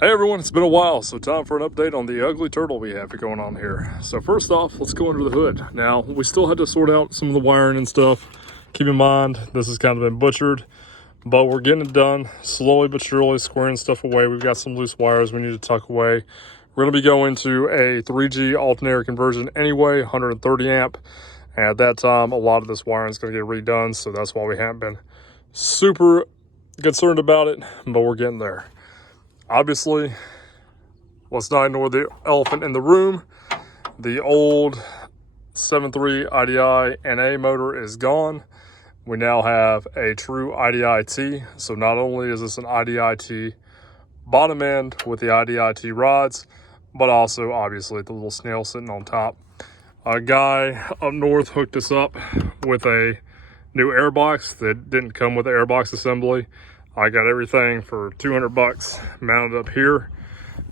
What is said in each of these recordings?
Hey everyone, it's been a while, so time for an update on the ugly turtle we have going on here. So first off, let's go under the hood. Now, we still had to sort out some of the wiring and stuff. Keep in mind, this has kind of been butchered, but we're getting it done slowly but surely, squaring stuff away. We've got some loose wires we need to tuck away. We're going to be going to a 3G alternator conversion anyway, 130 amp. And at that time, a lot of this wiring is going to get redone, so that's why we haven't been super concerned about it, but we're getting there. Obviously, let's not ignore the elephant in the room. The old 7.3 IDI NA motor is gone. We now have a true IDIT. So not only is this an IDIT bottom end with the IDIT rods, but also obviously the little snail sitting on top. A guy up north hooked us up with a new airbox that didn't come with the airbox assembly. I got everything for 200 bucks mounted up here.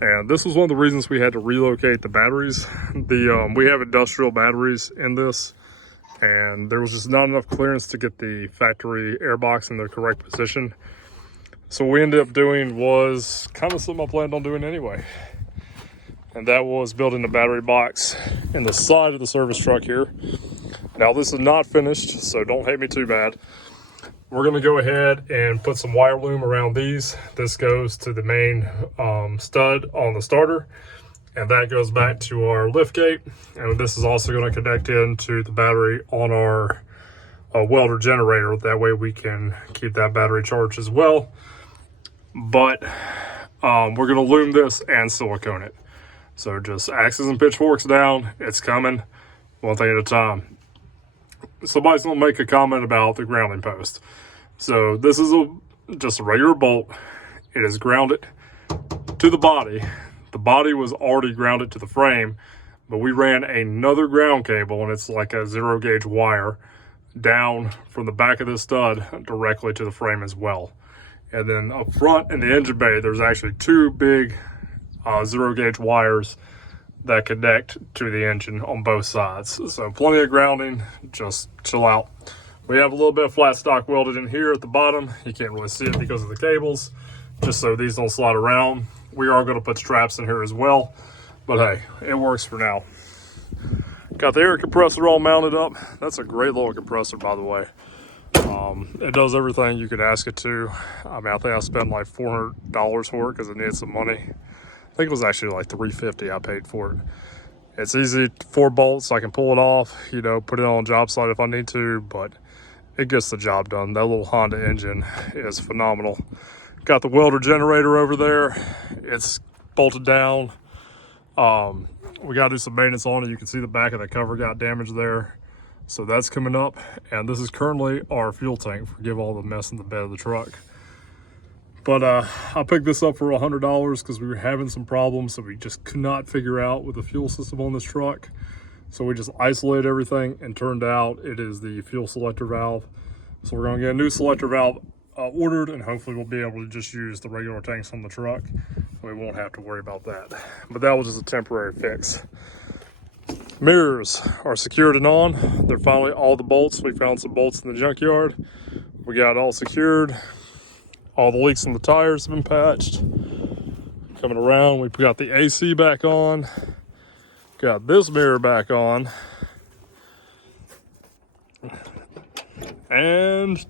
And this was one of the reasons we had to relocate the batteries. We have industrial batteries in this, and there was just not enough clearance to get the factory airbox in the correct position. So what we ended up doing was kind of something I planned on doing anyway. And that was building a battery box in the side of the service truck here. Now this is not finished, so don't hate me too bad. We're going to go ahead and put some wire loom around these. This goes to the main stud on the starter, and that goes back to our lift gate. And this is also going to connect into the battery on our welder generator. That way we can keep that battery charged as well. But we're going to loom this and silicone it. So just axes and pitchforks down. It's coming one thing at a time. Somebody's going to make a comment about the grounding post. So this is just a regular bolt. It is grounded to the body. The body was already grounded to the frame, but we ran another ground cable, and it's like a 0 gauge wire down from the back of this stud directly to the frame as well. And then up front in the engine bay, there's actually two big 0 gauge wires that connect to the engine on both sides. So plenty of grounding, just chill out. We have a little bit of flat stock welded in here at the bottom. You can't really see it because of the cables, just so these don't slide around. We are going to put straps in here as well, but hey, it works for now. Got the air compressor all mounted up. That's a great little compressor, by the way. It does everything you could ask it to. I mean, I think I spent like $400 for it because it needed some money. I think it was actually like $350 I paid for it. It's easy, 4 bolts, I can pull it off, you know, put it on a job site if I need to, but it gets the job done. That little Honda engine is phenomenal. Got the welder generator over there. It's bolted down. We got to do some maintenance on it. You can see the back of the cover got damaged there. So that's coming up. And this is currently our fuel tank. Forgive all the mess in the bed of the truck. But I picked this up for $100 because we were having some problems that we just could not figure out with the fuel system on this truck. So we just isolated everything, and turned out it is the fuel selector valve. So we're going to get a new selector valve ordered, and hopefully we'll be able to just use the regular tanks on the truck. We won't have to worry about that. But that was just a temporary fix. Mirrors are secured and on. They're finally all the bolts. We found some bolts in the junkyard. We got it all secured. All the leaks in the tires have been patched. Coming around, we've got the AC back on. Got this mirror back on. And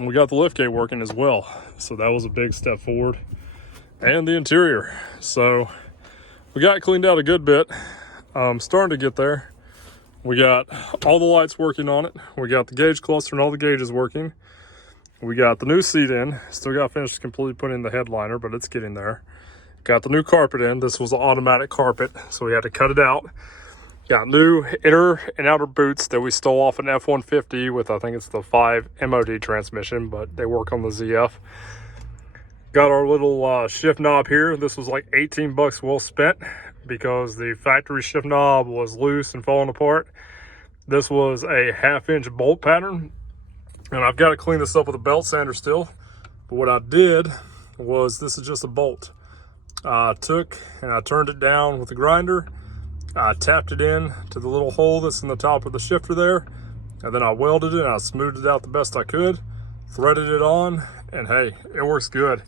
we got the liftgate working as well. So that was a big step forward. And the interior. So we got cleaned out a good bit. Starting to get there. We got all the lights working on it. We got the gauge cluster and all the gauges working. We got the new seat in. Still got to finish completely putting in the headliner, but it's getting there. Got the new carpet in. This was an automatic carpet, so we had to cut it out. Got new inner and outer boots that we stole off an F-150 with, I think it's the 5 MOD transmission, but they work on the ZF. Got our little shift knob here. This was like 18 bucks well spent because the factory shift knob was loose and falling apart. This was a 1/2-inch bolt pattern. And I've got to clean this up with a belt sander still. But what I did was, this is just a bolt. I took and I turned it down with the grinder. I tapped it in to the little hole that's in the top of the shifter there. And then I welded it and I smoothed it out the best I could. Threaded it on, and hey, it works good.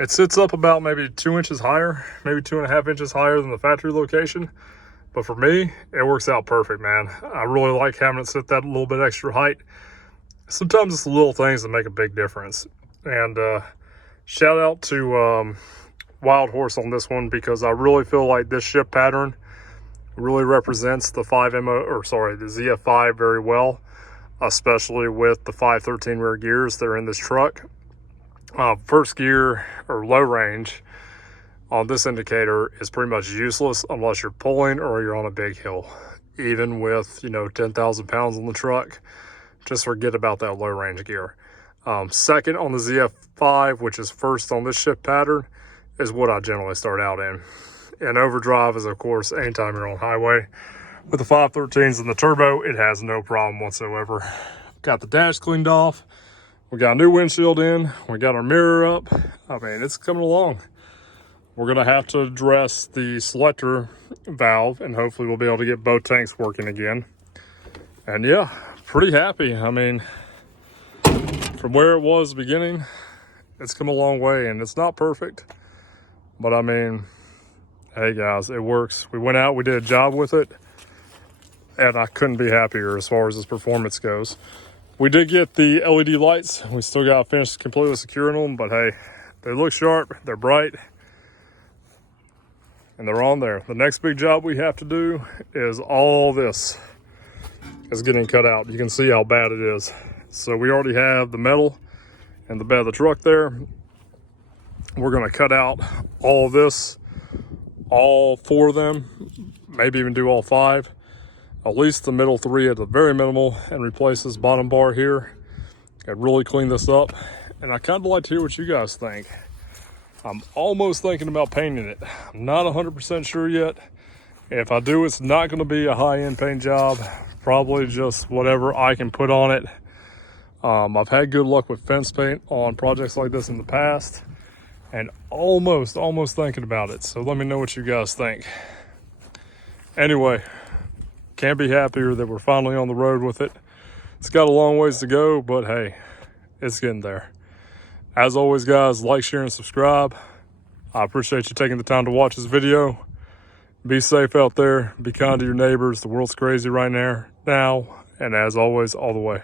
It sits up about maybe 2 inches higher, maybe 2.5 inches higher than the factory location. But for me, it works out perfect, man. I really like having it sit that little bit extra height. Sometimes it's the little things that make a big difference. And shout out to Wild Horse on this one, because I really feel like this ship pattern really represents the the ZF5 very well, especially with the 513 rear gears that are in this truck. First gear or low range on this indicator is pretty much useless unless you're pulling or you're on a big hill. Even with, 10,000 pounds on the truck, just forget about that low range gear. Second on the ZF5, which is first on this shift pattern, is what I generally start out in. And overdrive is, of course, anytime you're on highway. With the 513s and the turbo, it has no problem whatsoever. Got the dash cleaned off. We got a new windshield in. We got our mirror up. I mean, it's coming along. We're going to have to address the selector valve, and hopefully we'll be able to get both tanks working again. And yeah, pretty happy. I mean, from where it was at the beginning, it's come a long way, and it's not perfect. But I mean, hey guys, it works. We went out, we did a job with it, and I couldn't be happier as far as this performance goes. We did get the LED lights. We still got to finish completely securing them, but hey, they look sharp, they're bright, and they're on there. The next big job we have to do is all this is getting cut out. You can see how bad it is. So we already have the metal and the bed of the truck there. We're going to cut out all of this, all 4 of them, maybe even do all 5. At least the middle 3 at the very minimal, and replace this bottom bar here and really clean this up. And I kind of like to hear what you guys think. I'm almost thinking about painting it. I'm not 100% sure yet. If I do, it's not going to be a high-end paint job. Probably just whatever I can put on it. I've had good luck with fence paint on projects like this in the past, and almost thinking about it. So let me know what you guys think. Anyway, can't be happier that we're finally on the road with it. It's got a long ways to go, but hey, it's getting there. As always, guys, like, share, and subscribe. I appreciate you taking the time to watch this video. Be safe out there. Be kind to your neighbors. The world's crazy right now. And as always, all the way.